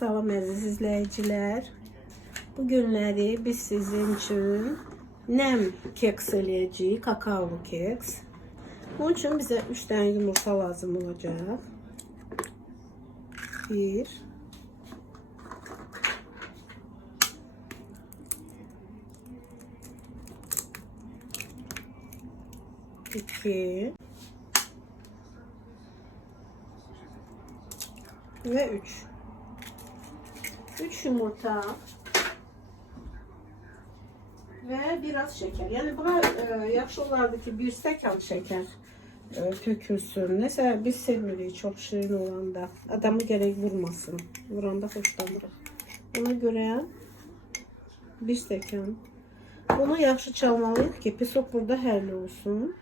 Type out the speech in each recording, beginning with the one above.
Salam əziz izləyicilər. Bu günləri biz sizin üçün nəm keks eləyəcəyik, kakaolu keks. Bunun üçün bizə 3 dənə yumurta lazım olacaq. 1 2 ve 3 3 yumurta ve biraz şeker. Yani buna e, yaxşı olardı ki bir stəkan şeker e, tökülsün. Nəsə biz sevmirik çox şirin olanda. Adamı gerek vurmasın. Vuranda xoşlanırıq. Ona göre bir stəkan. Bunu yaxşı çalmalıyıq ki pisok burada hərli olsun.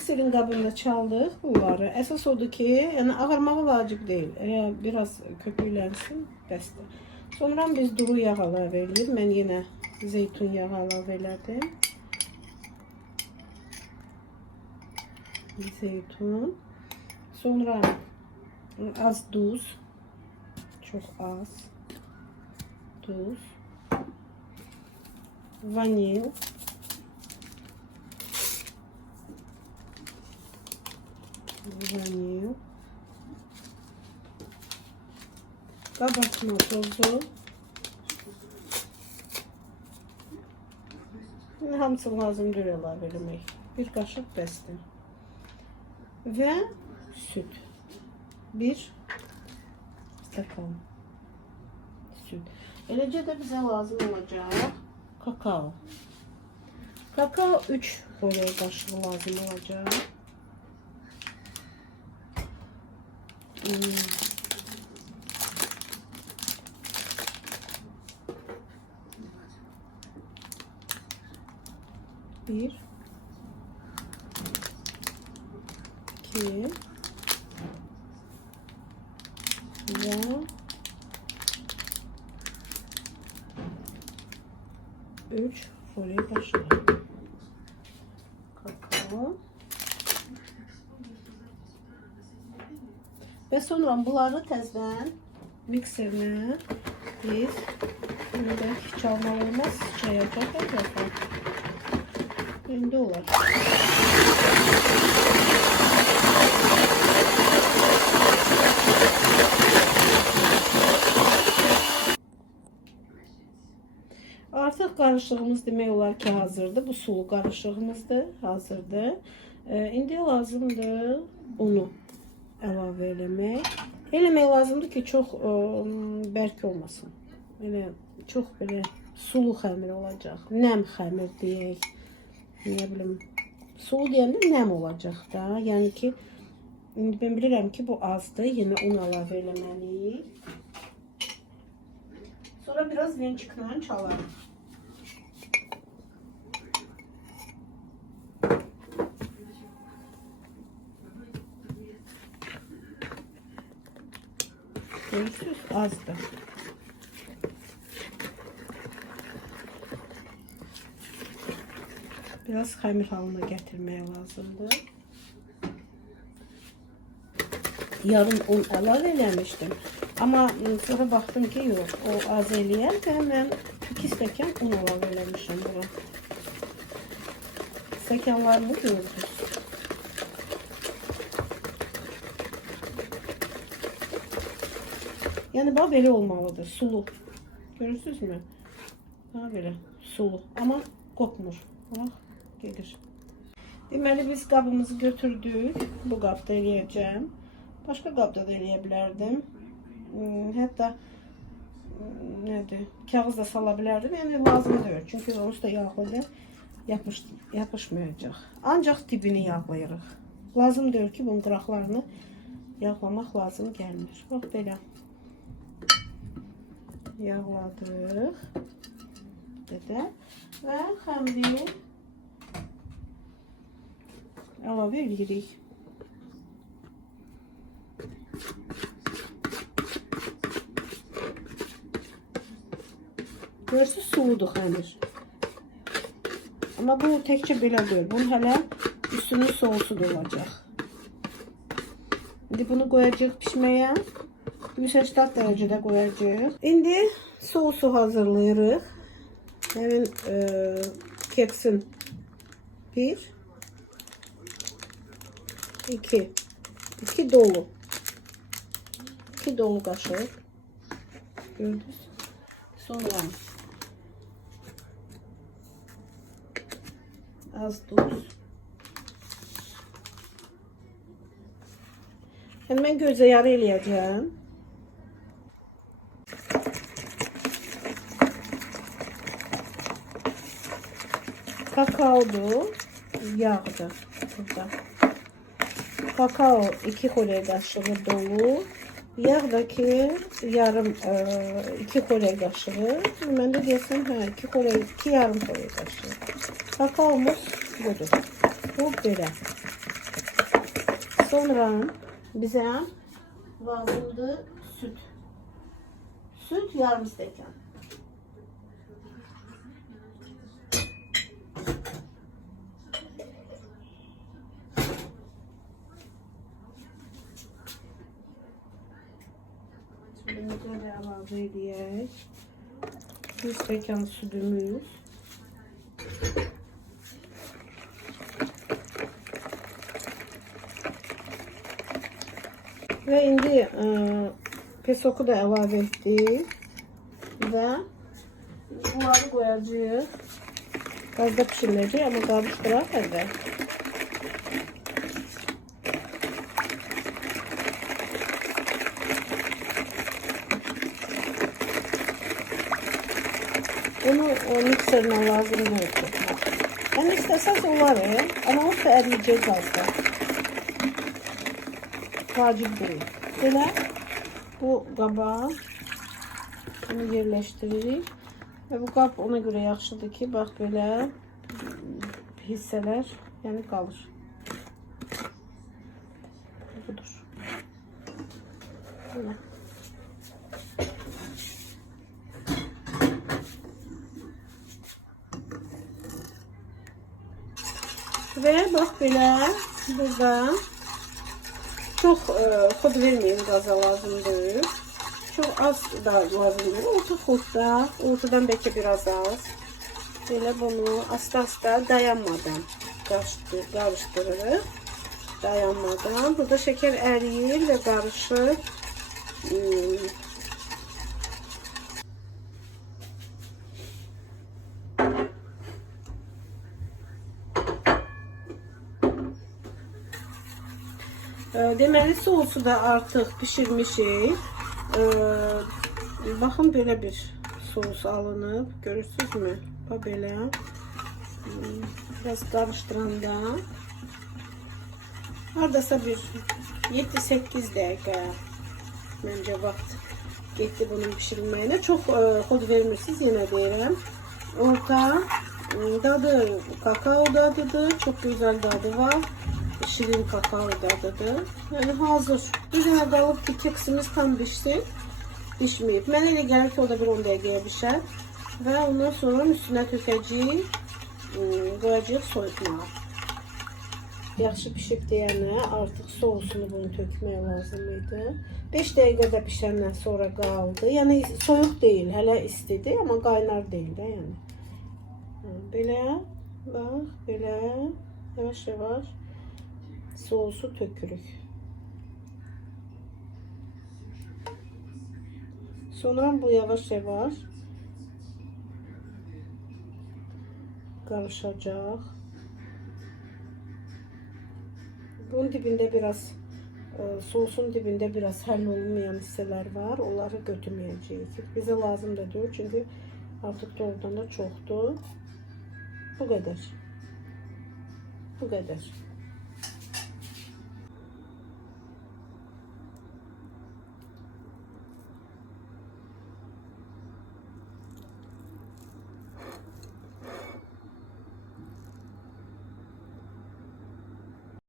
Mikserin qabında çaldıq bunları. Əsas odur ki, yəni ağarmağı vacib deyil. Əgər biraz köpüklənsin, bəsdir. Sonra biz duru yağ əlavə edirik. Mən yenə zeytun yağı əlavə elədim. Zeytun. Sonra az duz. Çox az. Duz. Vanil. Vanil, kabartma tozu, hamısı lazımdır əlavə eləmək. Bir qaşıq bəsdir. Və süt. Bir stəkan süt. Eləcə də bizə lazım olacaq kakao. Kakao 3 xörək qaşığı lazım olacaq. Bir, iki ve üç folyo başlığı. Kakao. Sonra bunları təzdən mikserinə biz burada hiç almaq olmaz. Çayacaq ətrafı. İndi olar. Artıq qarışığımız demək olar ki, hazırdır. Bu sulu qarışığımızdır, hazırdır. Ee, indi lazımdır unu əlavə eləmək. Eləmək lazımdır ki, çox ə, bərk olmasın. Elə çox belə sulu xəmir olacaq. Nəm xəmir deyək. Nə bilim. Sulu deyəndə nəm olacaq da. Yəni ki, indi mən bilirəm ki, bu azdır. Yenə un əlavə eləməliyik. Sonra biraz vençiklə çalarım. Görürsünüz azdı. Biraz xəmir halına gətirmək lazımdır. Yarım un əlavə eləmişdim. Amma sonra baxdım ki, yox, o az eləyər və mən 2 stəkan un əlavə eləmişəm bura. Stəkanlarımı gördünüz. Bax belə olmalıdır, sulu. Görürsünüzmü? Ha belə sulu, amma qopmur. Bax, gedir. Deməli biz qabımızı götürdük. Bu qabda eləyəcəm. Başqa qabda da eləyə bilərdim. Hmm, Hətta hmm, nədir? Kağız da sala bilərdim. Yəni lazım deyil. Çünki onsuz da yağlıdır. Yapış, yapışmayacaq. Ancaq dibini yağlayırıq. Lazım deyil ki, bunun qıraqlarını yağlamaq lazım gəlmir. Bax belə yağladıq. Dədə və xəmiri əlavə edirik. Görürsüz suludur xəmir. Ama bu tekçe belə deyil. Bunun hələ üstünün soğusu da olacaq. İndi bunu qoyacağıq pişməyə. 180 dərəcədə qoyacağıq. İndi soğusu hazırlayırıq. Həmin e, kepsin. 1 2 2 dolu. 2 dolu kaşık gördünüz? Sonra az tuz. Hemen göze yarı eləyəcəm. Kakaodu, yağdı burada. Kakao 2 kolye kaşığı dolu. Yağ da ki yarım 2 kolye kaşığı. Ben de desem ha 2 kolye 2 yarım kolye kaşığı. Kakaomuz budur. Bu belə. Sonra bize lazımdır süt. Süt yarım stəkan. Edək. 1 stəkan südümüz. Və indi ə, pesoku da əlavə etdik. Və bunları qoyacağıq. Qazda pişiriləcək, amma qarışdıraq əvvəl. Bunu mikserine lazım değil. Yani isterseniz olar ya. Ama o eriyecek azda. Vacip değil. Böyle bu qaba bunu yerleştiririk. Ve bu qab ona göre yaxşıdır ki, bax belə hissələr yəni qalır. Budur. Belə. Ve bak belə burada çok e, kod vermeyin gaza lazımdır. Çok az da lazımdır. Orta kodda, ortadan belki biraz az. Böyle bunu asta asta dayanmadan karıştır, karıştırırıq. Dayanmadan. Burada şeker eriyir ve karışır. Hmm. Deməli sosu da artıq bişirmişik. E, baxın belə bir sos alınıb. Görürsünüzmü? Bax belə. Biraz qarışdıranda hardasa bir 7-8 dəqiqə məncə vaxt getdi bunun bişirilməyinə. Çox e, xod vermirsiniz, yenə deyirəm. Orta e, dadı kakao dadıdır. Çok güzel dadı var şirin kakao dadıdır. Yani hazır. Bir dənə qalıb ki, keksimiz tam pişsin. Pişməyib. Mənə elə gəlir ki, o da bir 10 dəqiqəyə bişər. Və ondan sonra üstünə tökəcəyik. ıı, Qoyacağıq soyutmağa. Yaxşı pişib deyənə artıq sousunu bunu tökməyə lazım idi. 5 dəqiqədə pişəndən sonra qaldı. Yəni soyuq deyil, hələ istidir, amma qaynar deyil də yəni. Belə, bax, belə yavaş-yavaş sosu tökürük. Sonra bu yavaş yavaş karışacak. Bunun dibinde biraz e, sosun dibinde biraz hallolmayan hisseler var. Onları götürmeyeceğiz. Bize lazım da diyor çünkü artık doğrudan da çoktu. Bu kadar. Bu kadar.